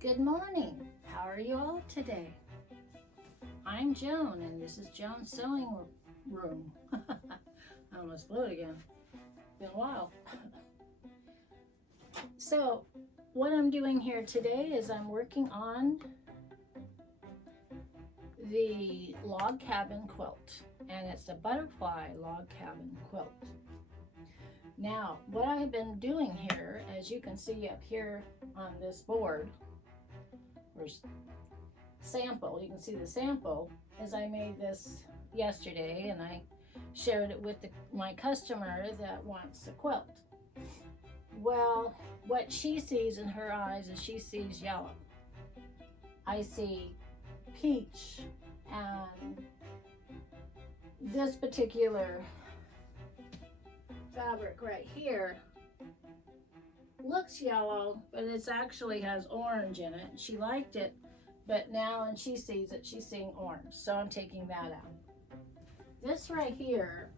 Good morning. How are you all today? I'm Joan and this is Joan's Sewing Room. I almost blew it again. Been a while. So what I'm doing here today is I'm working on the log cabin quilt, and it's a butterfly log cabin quilt. Now, what I've been doing here, as you can see up here on this board, or sample, you can see the sample, is I made this yesterday and I shared it with my customer that wants a quilt. Well, what she sees in her eyes is she sees yellow. I see peach, and this particular fabric right here looks yellow, but it actually has orange in it. She liked it, but now when she sees it, she's seeing orange, so I'm taking that out. This right here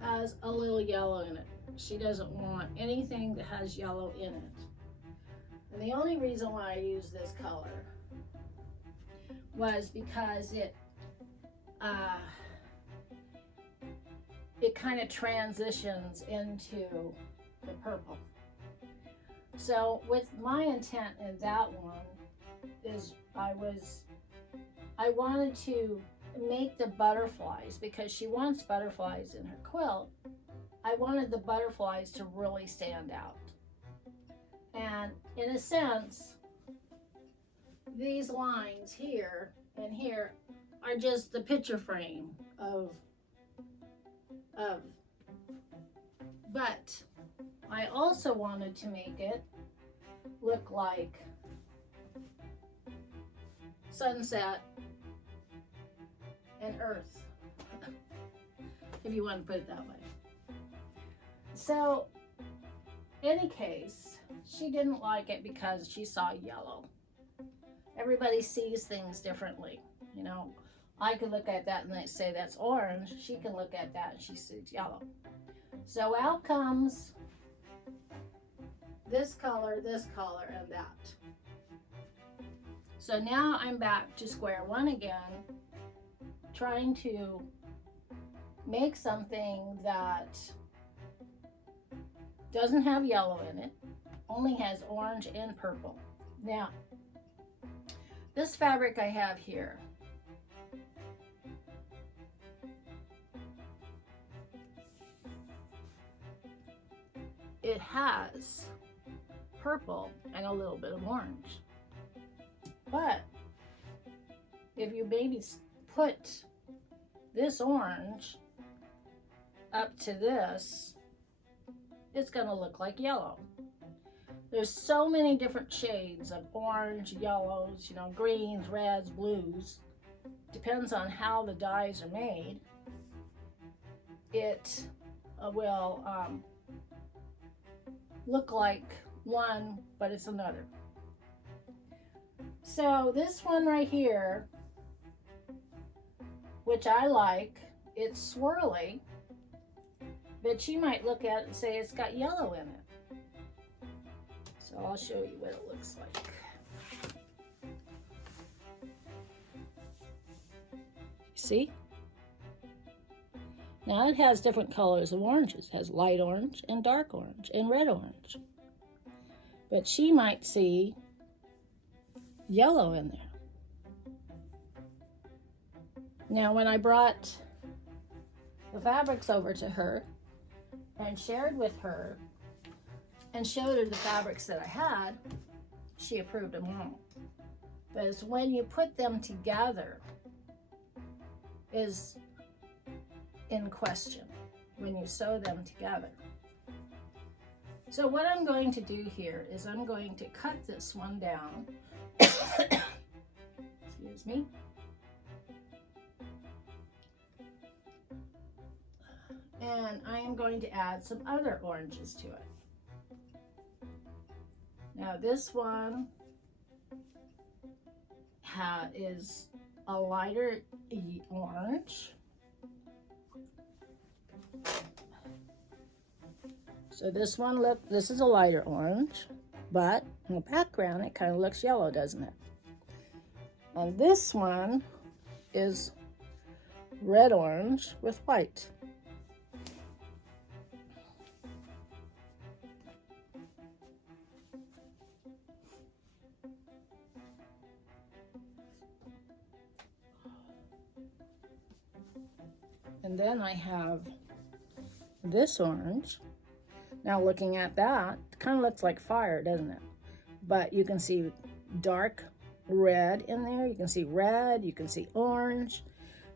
has a little yellow in it. She doesn't want anything that has yellow in it. And the only reason why I use this color was because it kind of transitions into the purple. So with my intent in that one is I wanted to make the butterflies, because she wants butterflies in her quilt. I wanted the butterflies to really stand out. And in a sense, these lines here and here are just the picture frame of, but I also wanted to make it look like sunset and earth, if you want to put it that way. So, any case, she didn't like it because she saw yellow. Everybody sees things differently, you know. I could look at that and they say that's orange. She can look at that and she sees yellow. So out comes this color, and that. So now I'm back to square one again, trying to make something that doesn't have yellow in it, only has orange and purple. Now, this fabric I have here, it has purple and a little bit of orange. But if you maybe put this orange up to this, it's going to look like yellow. There's so many different shades of orange, yellows, you know, greens, reds, blues. Depends on how the dyes are made. It will look like one, but it's another. So this one right here, which I like, it's swirly, but she might look at it and say it's got yellow in it. So I'll show you what it looks like. See? Now it has different colors of oranges. It has light orange and dark orange and red orange. But she might see yellow in there. Now when I brought the fabrics over to her and shared with her and showed her the fabrics that I had, she approved them all. But it's when you put them together is in question, when you sew them together. So what I'm going to do here is I'm going to cut this one down. Excuse me. And I am going to add some other oranges to it. Now this one is a lighter orange. So this one, look, this is a lighter orange, but In the background, it kind of looks yellow, doesn't it? And this one is red-orange with white. And then I have this orange. Now looking at that, it kind of looks like fire, doesn't it? But you can see dark red in there. You can see red, you can see orange.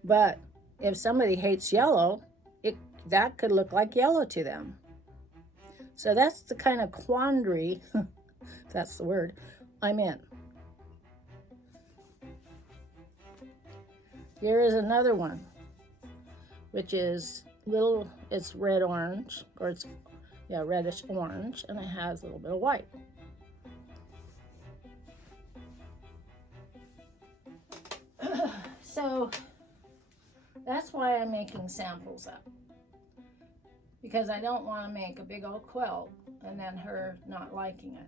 But if somebody hates yellow, that could look like yellow to them. So that's the kind of quandary, if that's the word, I'm in. Here is another one, which is it's red-orange, or it's, yeah, reddish-orange, and it has a little bit of white. So that's why I'm making samples up, because I don't want to make a big old quilt and then her not liking it.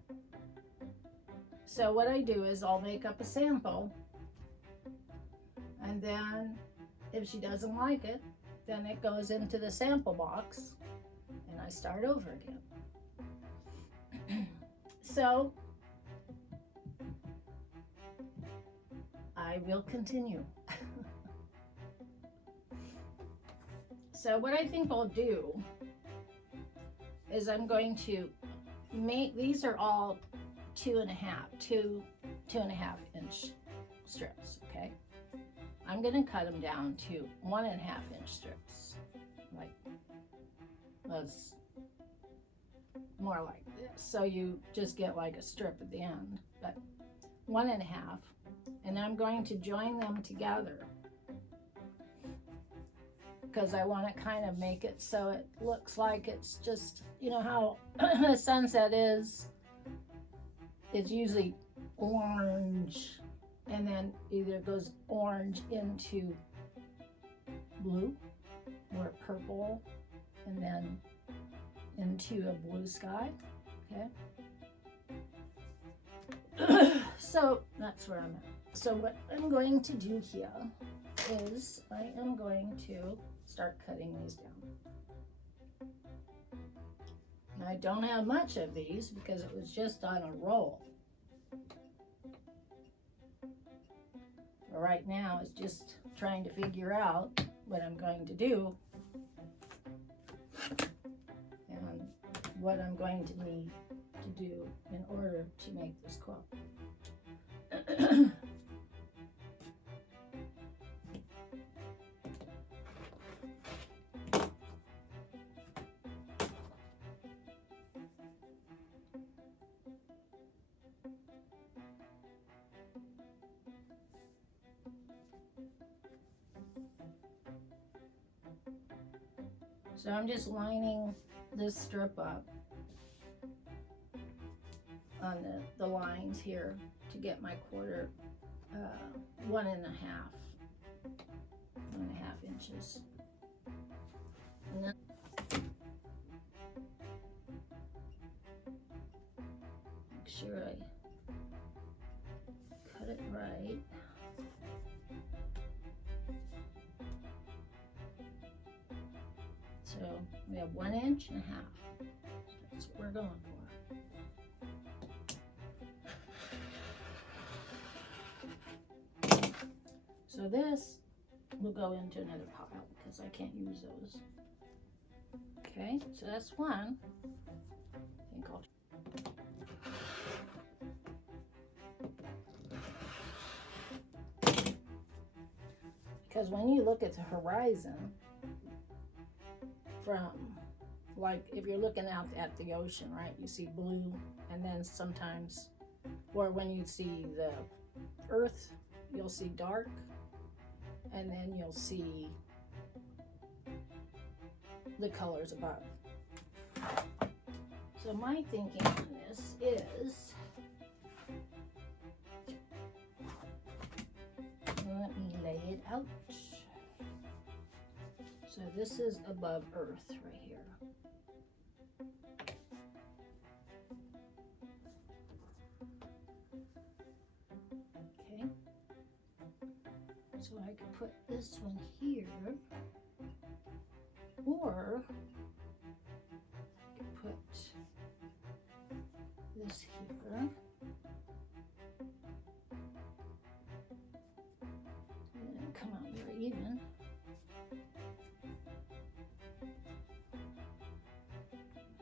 So what I do is I'll make up a sample, and then if she doesn't like it, then it goes into the sample box and I start over again. So I will continue. So what I think I'll do is I'm going to make, these are all 2.5 inch strips, okay? I'm gonna cut them down to 1.5 inch strips, like, that's more like this. So you just get like a strip at the end, but 1.5, and I'm going to join them together because I want to kind of make it so it looks like it's just, you know how a sunset is, it's usually orange, and then either goes orange into blue or purple, and then into a blue sky, okay? So that's where I'm at. So what I'm going to do here is I am going to start cutting these down. Now I don't have much of these because it was just on a roll. But right now it's just trying to figure out what I'm going to do and what I'm going to need to do in order to make this quilt. So I'm just lining this strip up on the lines here to get my quarter, 1.5 inches. And then make sure I cut it right. So we have 1.5 inches. That's what we're going for. So this will go into another pile because I can't use those. Okay, so that's one. I think I'll because when you look at the horizon from, like, if you're looking out at the ocean, right, you see blue, and then sometimes, or when you see the earth, you'll see dark, and then you'll see the colors above. So my thinking on this is, let me lay it out. So this is above earth right here. So I could put this one here, or I could put this here. And then come out very even.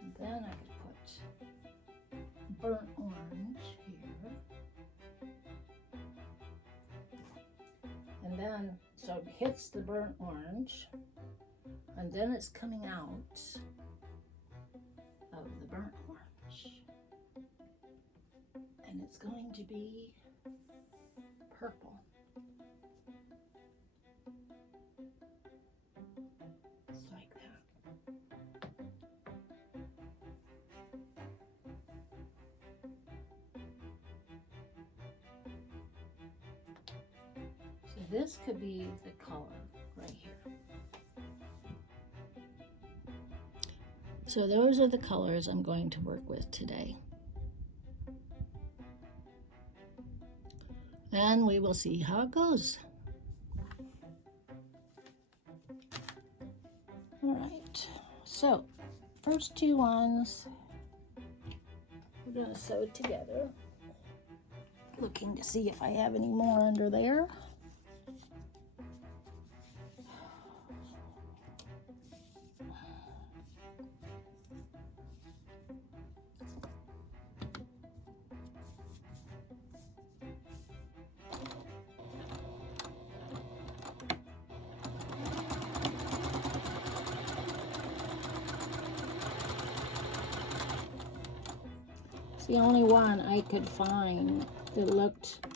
And then I could put burnt orange here. And then, so it hits the burnt orange, and then it's coming out of the burnt orange. And it's going to be purple. Just like that. So this could be the color right here. So those are the colors I'm going to work with today. And we will see how it goes. All right, so first two ones we're going to sew together. Looking to see if I have any more under there. It's the only one I could find that looked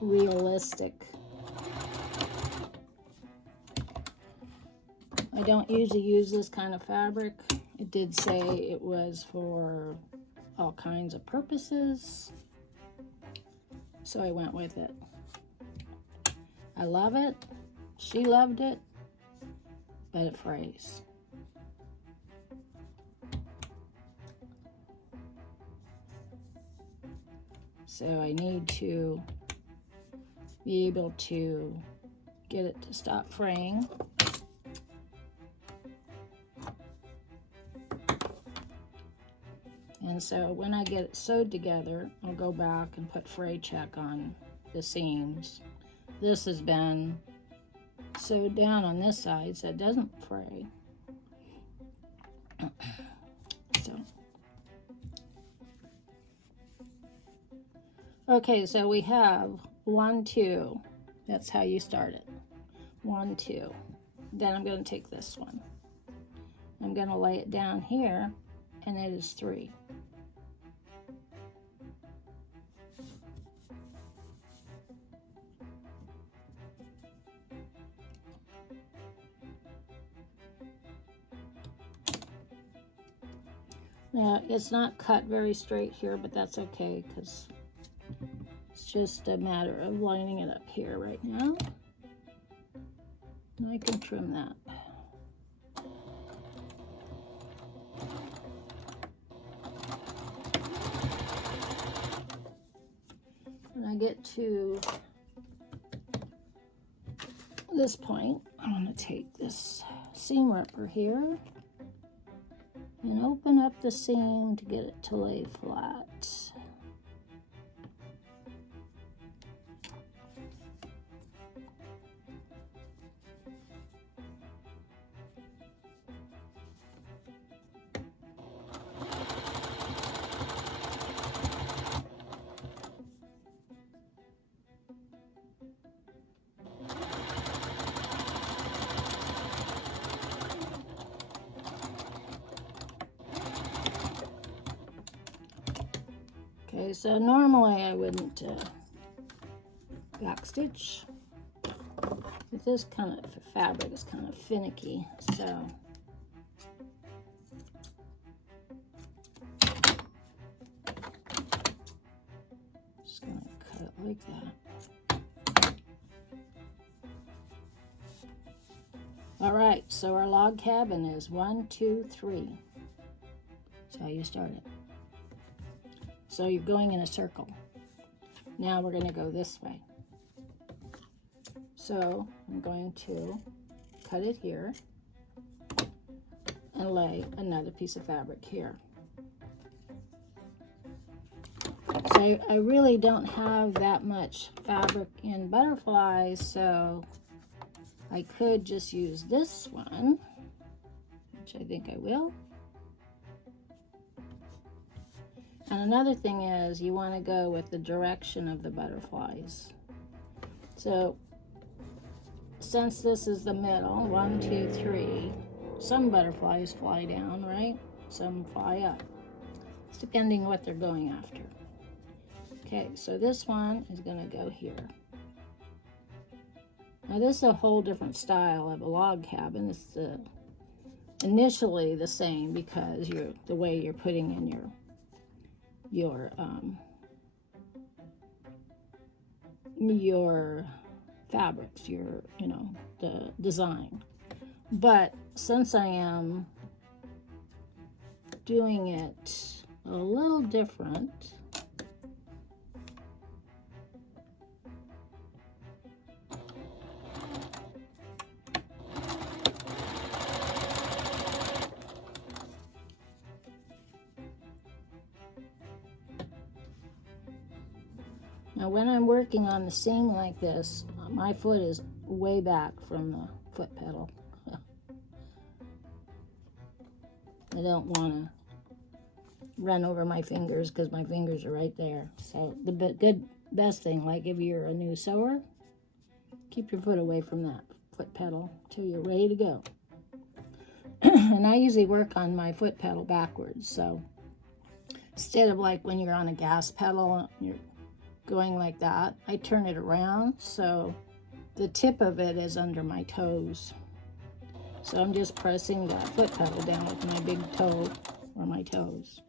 realistic. I don't usually use this kind of fabric. It did say it was for all kinds of purposes, so I went with it. I love it. She loved it, but it frays. So I need to be able to get it to stop fraying. And so when I get it sewed together, I'll go back and put fray check on the seams. This has been sewed down on this side so it doesn't fray. Okay, so we have 1, 2. That's how you start it. 1, 2. Then I'm going to take this one. I'm going to lay it down here, and it is 3. Now, it's not cut very straight here, but that's okay because it's just a matter of lining it up here right now. And I can trim that. When I get to this point, I'm going to take this seam ripper here and open up the seam to get it to lay flat. Okay, so normally I wouldn't backstitch, but this kind of fabric is kind of finicky, so just gonna cut it like that. All right, so our log cabin is 1, 2, 3. That's how you start it. So you're going in a circle. Now we're going to go this way. So I'm going to cut it here and lay another piece of fabric here. So I really don't have that much fabric in butterflies, so I could just use this one, which I think I will. And another thing is you want to go with the direction of the butterflies. So since this is the middle, 1, 2, 3, some butterflies fly down, right? Some fly up. It's depending what they're going after. Okay, so this one is going to go here. Now this is a whole different style of a log cabin. It's initially the same because the way you're putting in your fabrics, the design. But since I am doing it a little different, now when I'm working on the seam like this, my foot is way back from the foot pedal. I don't want to run over my fingers because my fingers are right there. So the best thing, like if you're a new sewer, keep your foot away from that foot pedal till you're ready to go. And I usually work on my foot pedal backwards. So instead of like when you're on a gas pedal, you're going like that, I turn it around so the tip of it is under my toes. So I'm just pressing that foot pedal down with my big toe or my toes.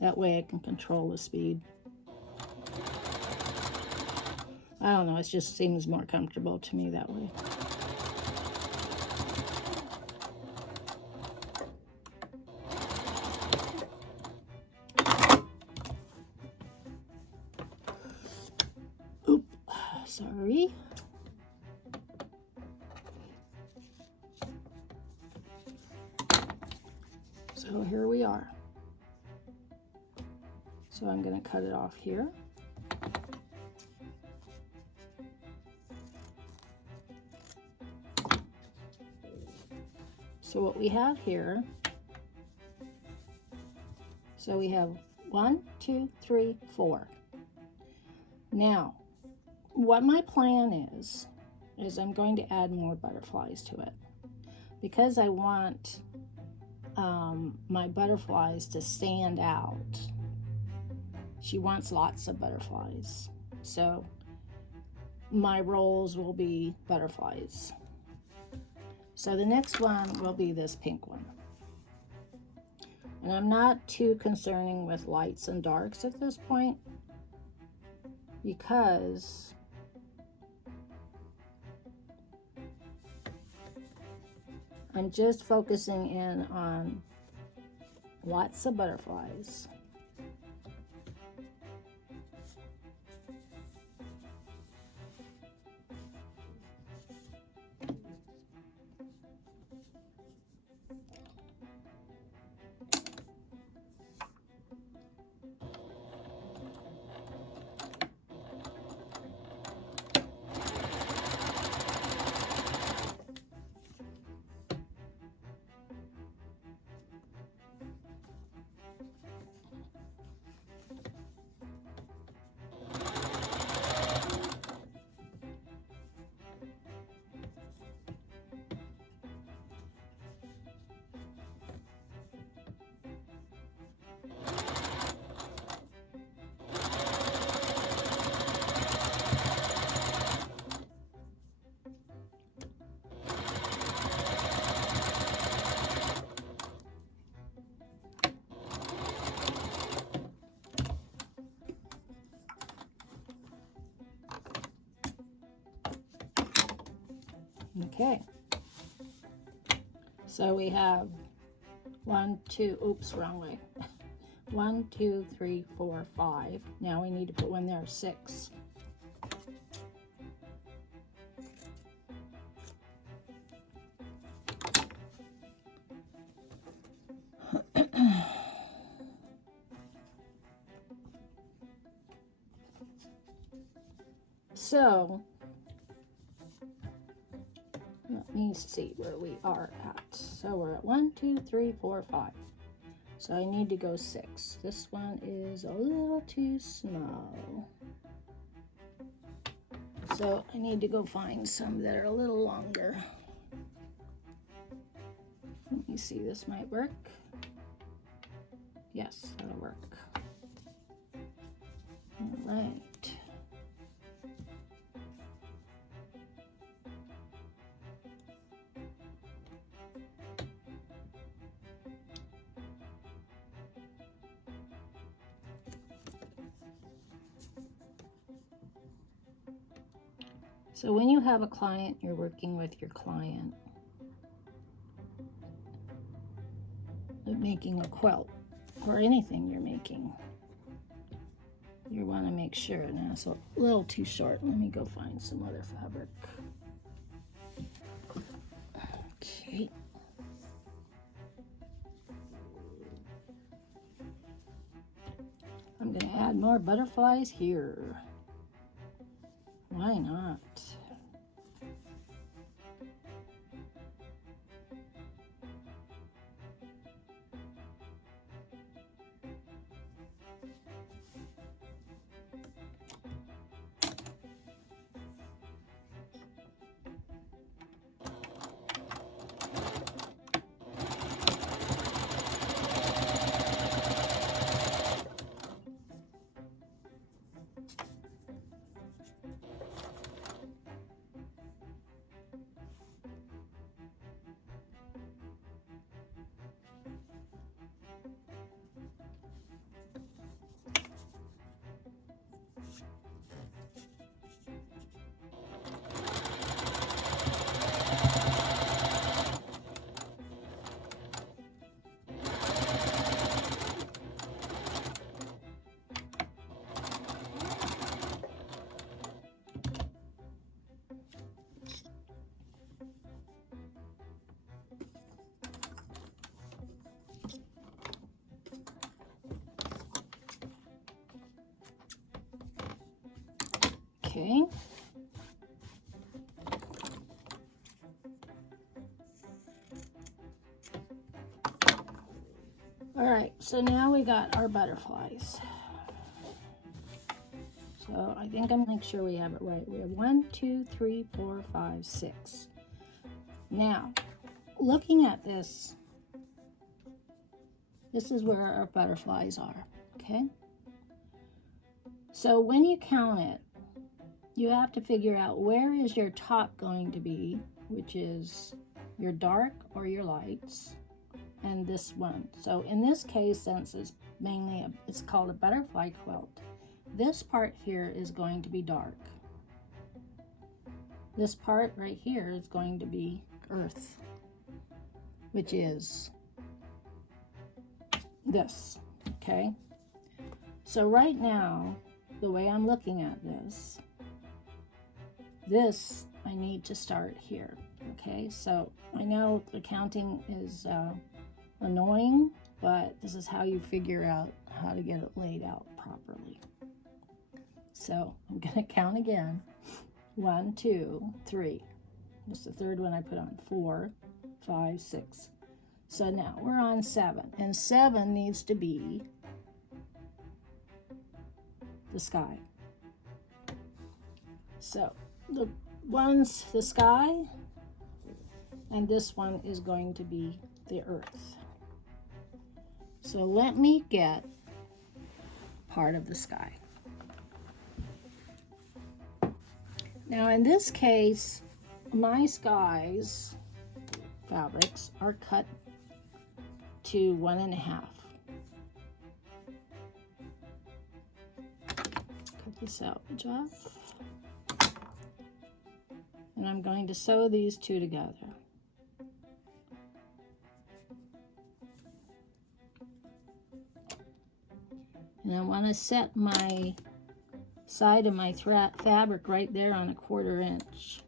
That way I can control the speed. I don't know, it just seems more comfortable to me that way. Oop, sorry. So here we are. So I'm going to cut it off here. So what we have here, so we have 1, 2, 3, 4. Now, what my plan is I'm going to add more butterflies to it because I want my butterflies to stand out. She wants lots of butterflies. So my rolls will be butterflies. So the next one will be this pink one. And I'm not too concerning with lights and darks at this point because I'm just focusing in on lots of butterflies. Okay, so we have 1, 2, oops, wrong way. 1, 2, 3, 4, 5. Now we need to put one there, 6. So let me see where we are at. So we're at 1, 2, 3, 4, 5. So I need to go 6. This one is a little too small. So I need to go find some that are a little longer. Let me see, this might work. Yes, that'll work. All right. So when you have a client, you're working with your client, making a quilt or anything you're making, you want to make sure. Now it's a little too short. Let me go find some other fabric. Okay. I'm going to add more butterflies here. Why not? Okay. All right, so now we got our butterflies. So I think I'm make sure we have it right. We have 1, 2, 3, 4, 5, 6. Now, looking at this, this is where our butterflies are, okay? So when you count it, you have to figure out where is your top going to be, which is your dark or your lights, and this one. So in this case, since it's mainly, it's called a butterfly quilt, this part here is going to be dark. This part right here is going to be earth, which is this, okay? So right now, the way I'm looking at this I need to start here, okay? So I know the counting is annoying, but this is how you figure out how to get it laid out properly. So I'm gonna count again. 1, 2, 3. This is the third one I put on. 4, 5, 6. So now we're on 7, and 7 needs to be the sky. So the one's the sky, and this one is going to be the earth. So let me get part of the sky. Now in this case, my sky's fabrics are cut to 1.5. Cut the salvage off. And I'm going to sew these two together. And I want to set my side of my fabric right there on 1/4 inch.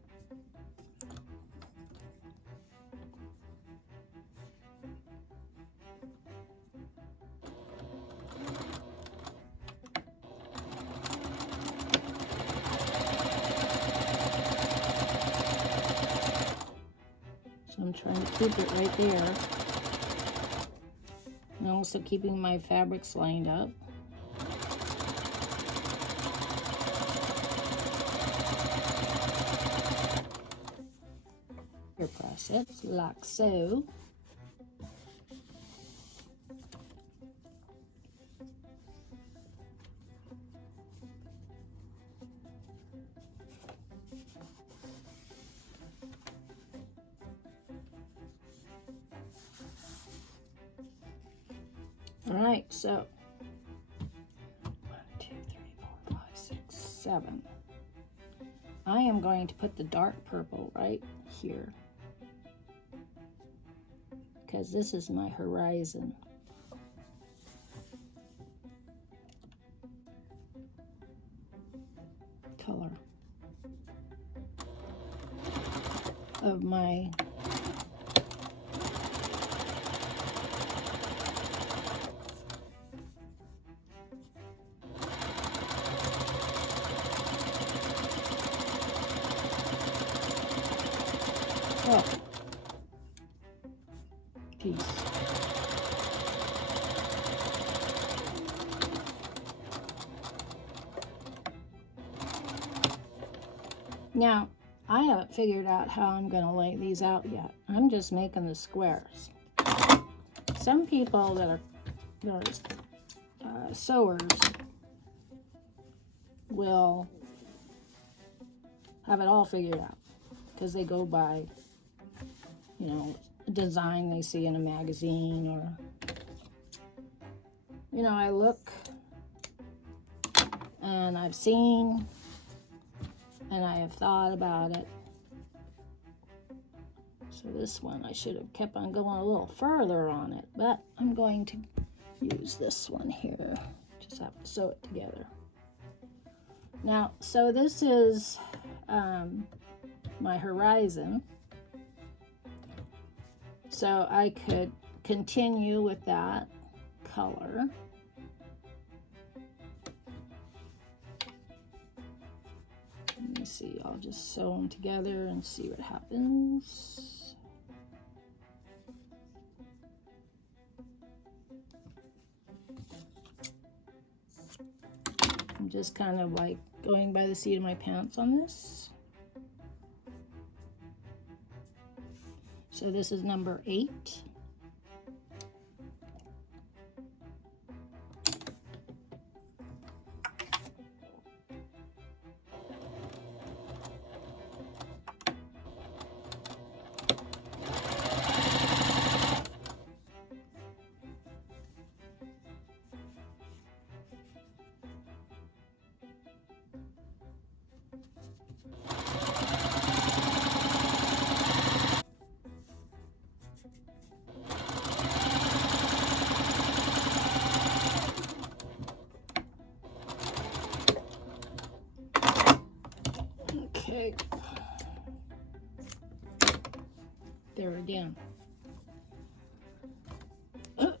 Trying to keep it right there. And also keeping my fabrics lined up. Press it like so. All right, so 1, 2, 3, 4, 5, 6, 7. I am going to put the dark purple right here because this is my horizon. Color of my piece. Now, I haven't figured out how I'm going to lay these out yet. I'm just making the squares. Some people that are sewers will have it all figured out because they go by, you know, a design they see in a magazine, or, you know, I look and I've seen and I have thought about it. So this one I should have kept on going a little further on it, but I'm going to use this one here. Just have to sew it together. Now, so this is my horizon. So I could continue with that color. Let me see, I'll just sew them together and see what happens. I'm just kind of like going by the seat of my pants on this. So this is number 8. Okay, there again. I'm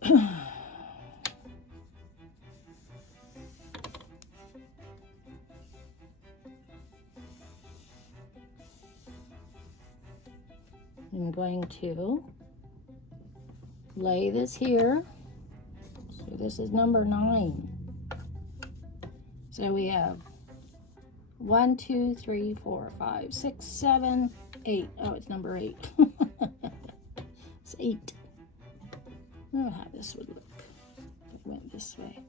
going to lay this here. So this is number 9. So we have 1, 2, 3, 4, 5, 6, 7, 8. Oh, it's number 8. It's 8. I don't know how this would look if it went this way.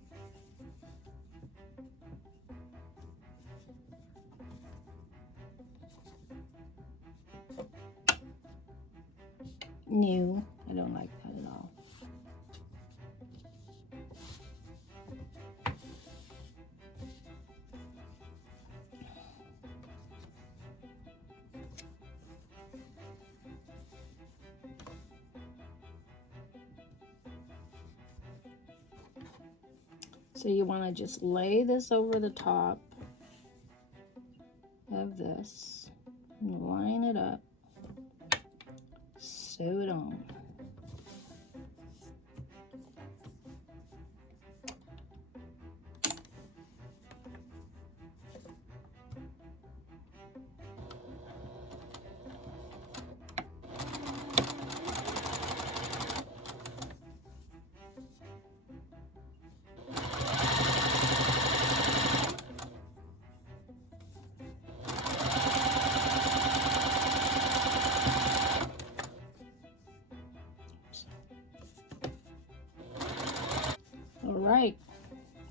New. I don't like that at all. So you want to just lay this over the top of this and line it up, sew it on.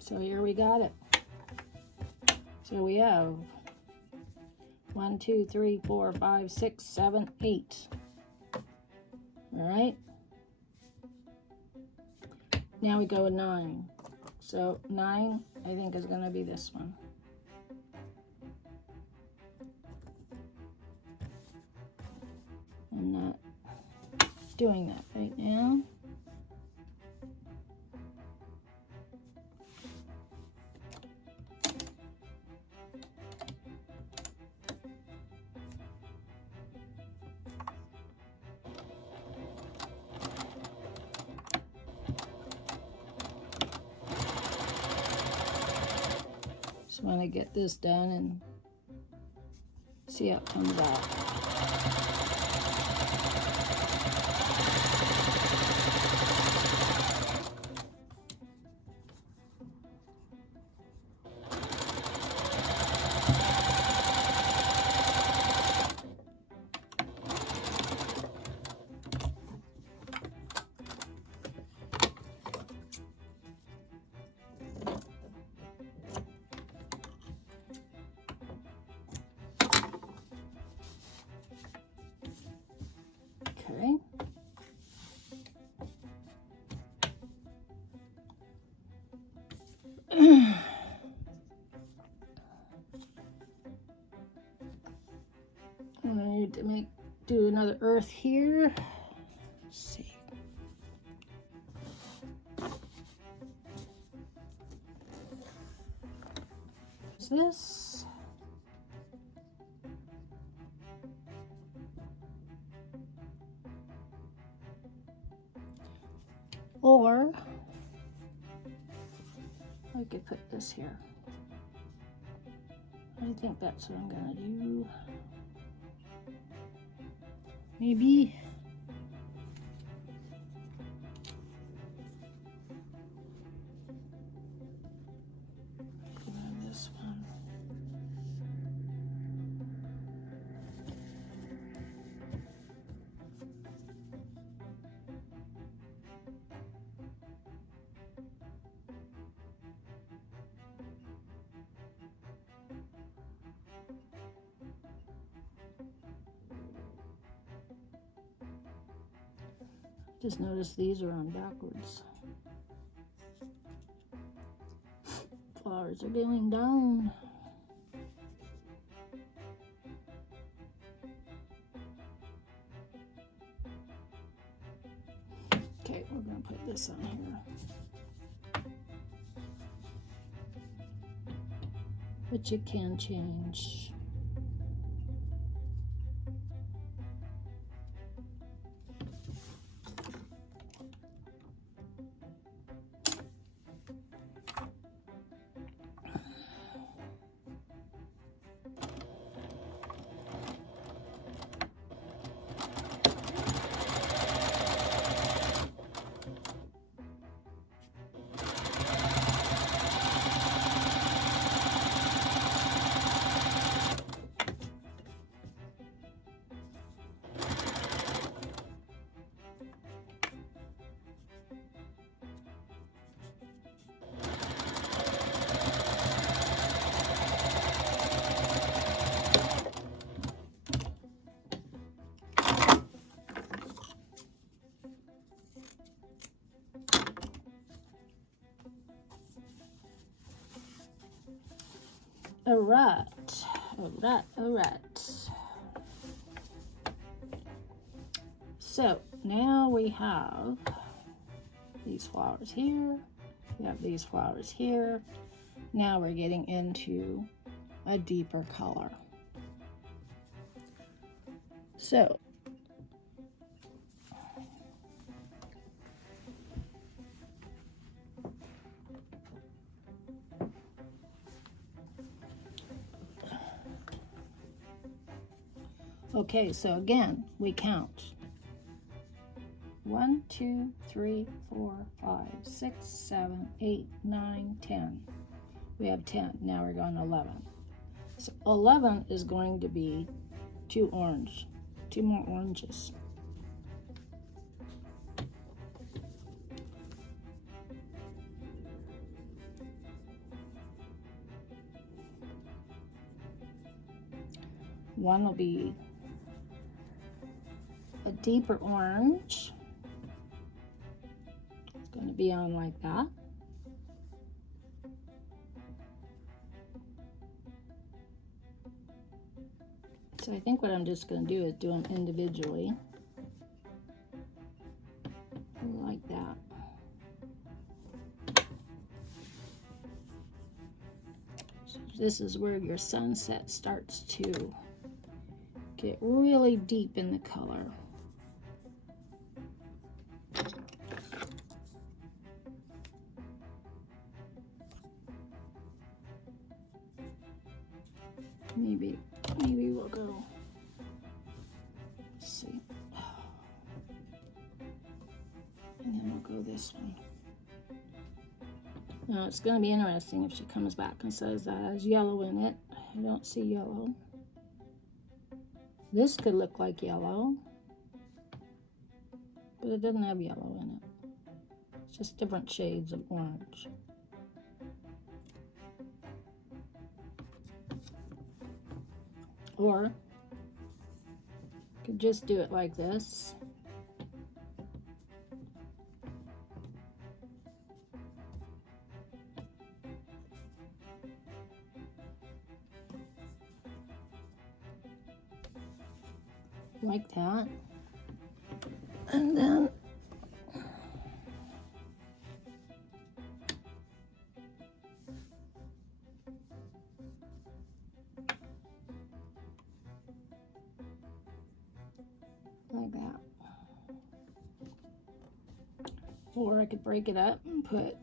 So here we got it. So we have 1, 2, 3, 4, 5, 6, 7, 8. All right. Now we go with 9. So 9, I think, is going to be this one. I'm not doing that right now. Just want to get this done and see how it comes out. Okay. I need to do another earth here. Let's see. What's this? Or I could put this here. I think that's what I'm gonna do. Maybe. This one. Just noticed these are on backwards. Flowers are going down. Okay, we're gonna put this on here. But you can change. All right. So now we have these flowers here. We have these flowers here. Now we're getting into a deeper color. So okay, so again, we count 1, 2, 3, 4, 5, 6, 7, 8, 9, 10. We have 10. Now we're going 11. So 11 is going to be 2 more oranges. One will be a deeper orange. It's going to be on like that. So I think what I'm just going to do is do them individually, like that. So this is where your sunset starts to get really deep in the color. Maybe we'll go, let's see, and then we'll go this one. Now it's going to be interesting if she comes back and says that has yellow in it. I don't see yellow. This could look like yellow, but it doesn't have yellow in it. It's just different shades of orange. Or could just do it like this. Like that. And then like that. Or I could break it up and put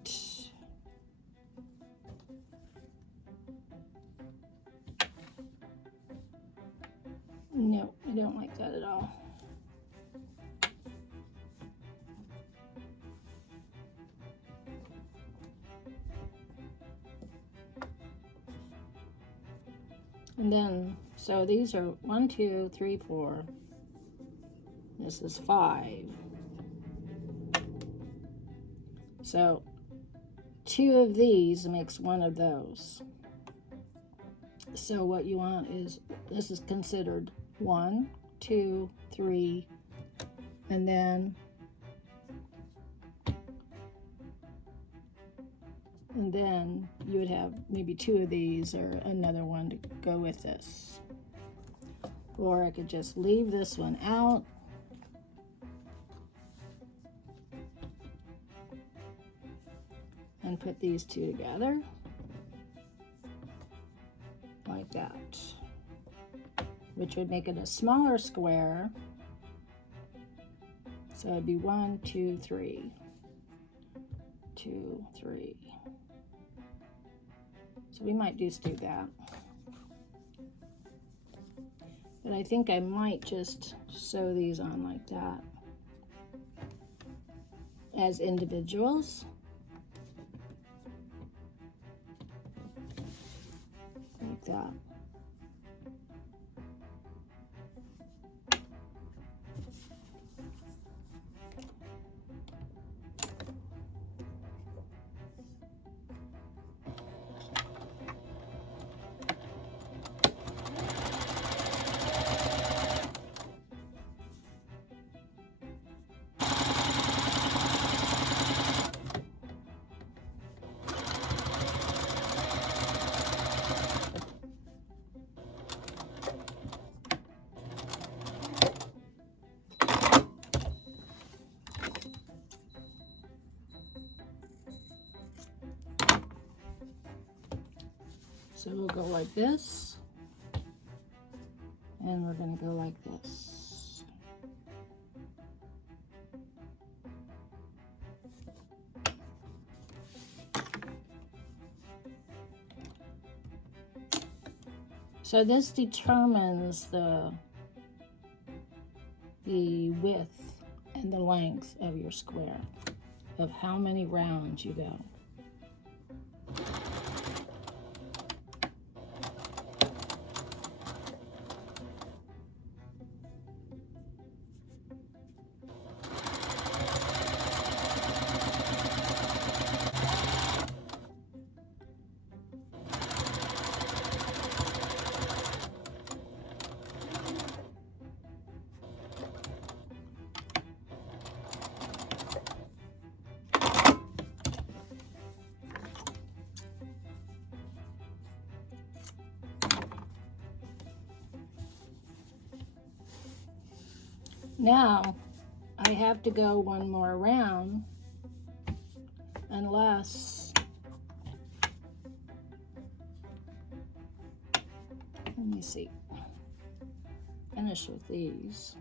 no, I don't like that at all. And then, so these are 1, 2, 3, 4. This is 5. So 2 of these makes 1 of those. So what you want is, this is considered 1, 2, 3, and then you would have maybe 2 of these or another one to go with this. Or I could just leave this one out. And put these 2 together. Like that. Which would make it a smaller square. So it'd be 1, 2, 3. 2, 3. So we might just do that. But I think I might just sew these on like that as individuals. Like that. So we'll go like this, and we're going to go like this. So this determines the width and the length of your square, of how many rounds you go. Now I have to go one more round unless, let me see, finish with these.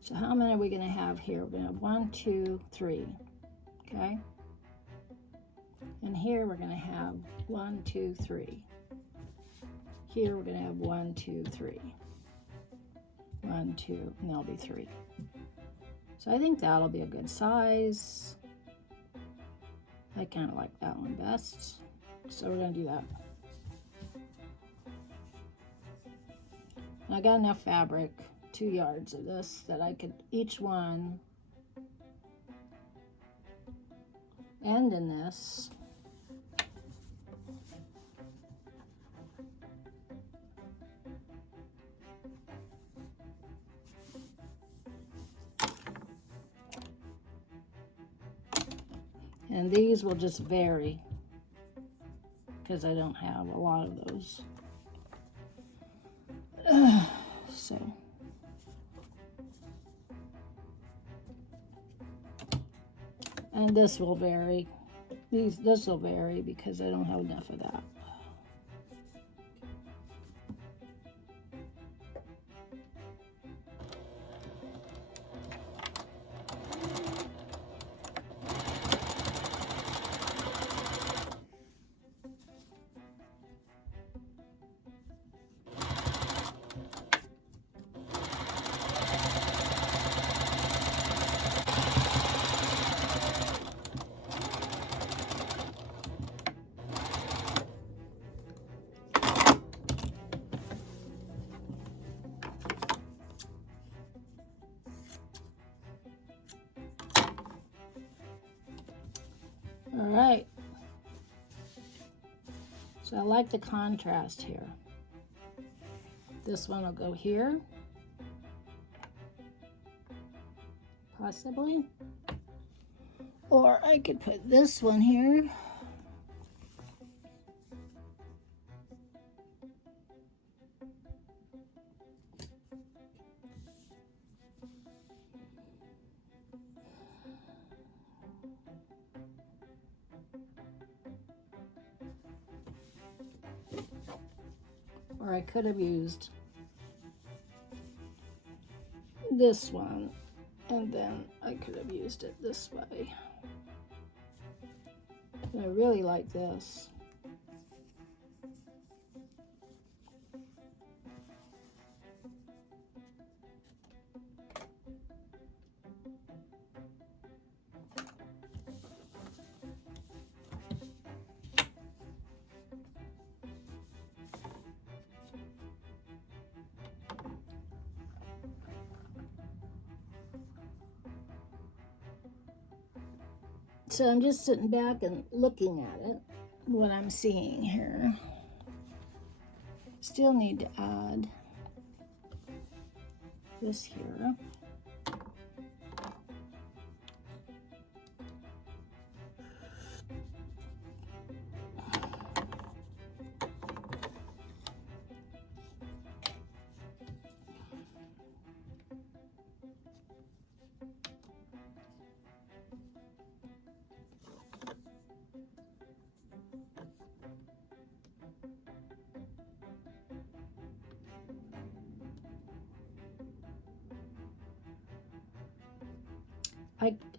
So how many are we going to have here? We're going to have 1, 2, 3, okay? And here we're going to have 1, 2, 3. Here we're going to have 1, 2, 3. 1, 2, and there'll be 3. So I think that'll be a good size. I kind of like that one best. So we're going to do that. And I got enough fabric, 2 yards of this, that I could each one end in this. And these will just vary because I don't have a lot of those. So. And this will vary. This will vary because I don't have enough of that. All right. So I like the contrast here. This one will go here, possibly. Or I could put this one here. Or I could have used this one, and then I could have used it this way. But I really like this. So I'm just sitting back and looking at it, what I'm seeing here. Still need to add this here.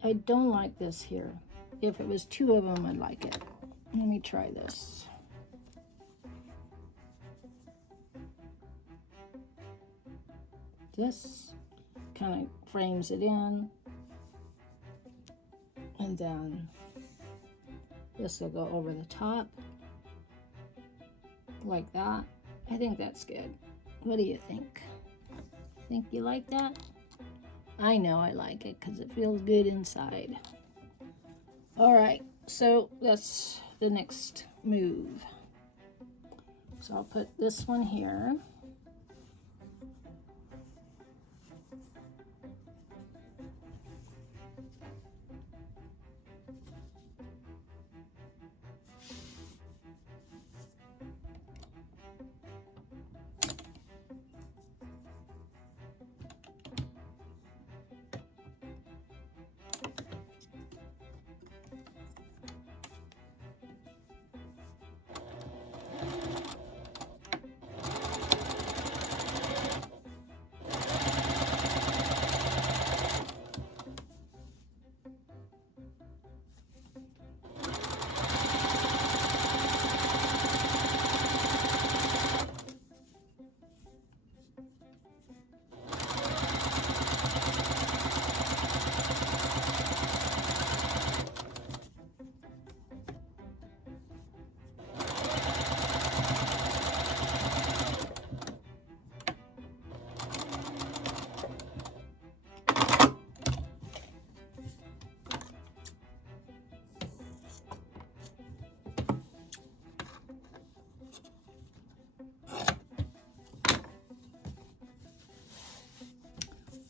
I don't like this here. If it was 2 of them, I'd like it. Let me try this. This kind of frames it in. And then this will go over the top. Like that. I think that's good. What do you think? Think you like that? I know I like it because it feels good inside. All right, so that's the next move. So I'll put this one here.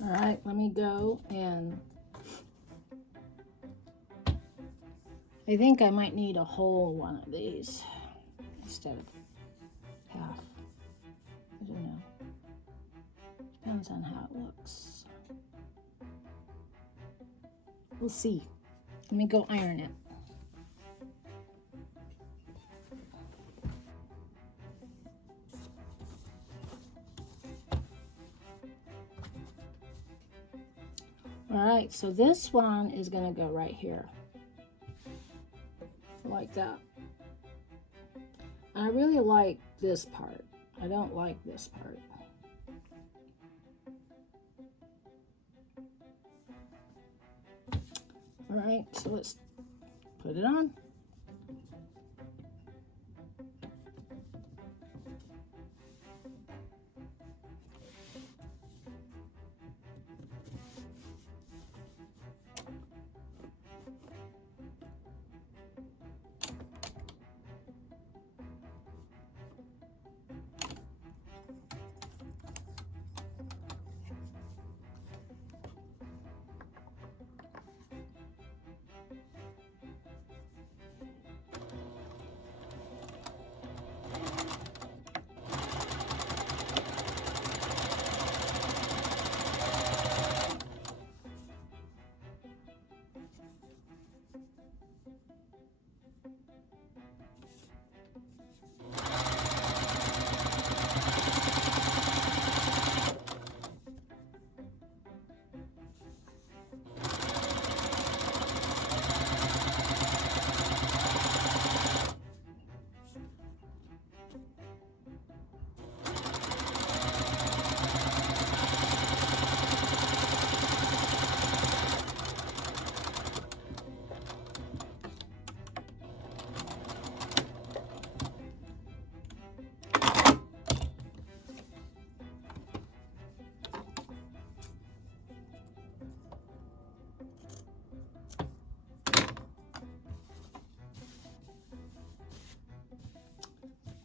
All right, let me go, and I think I might need a whole one of these instead of half. I don't know. Depends on how it looks. We'll see. Let me go iron it. All right, so this one is gonna go right here, like that. I really like this part. I don't like this part. All right, so let's put it on.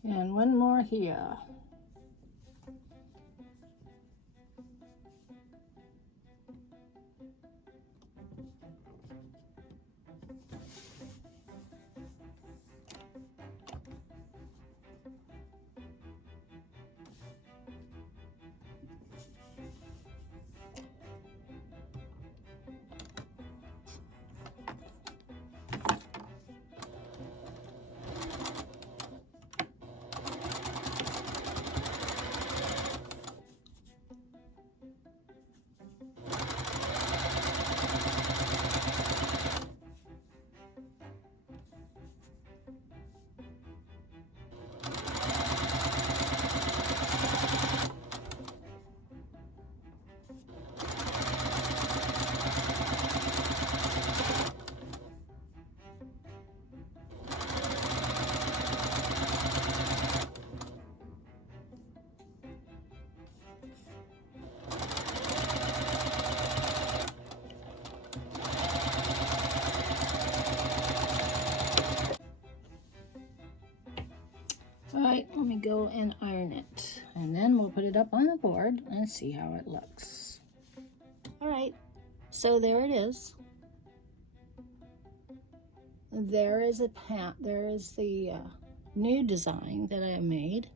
And one more here. All right, let me go and iron it, and then we'll put it up on the board and see how it looks. All right, so there it is. There is the new design that I made.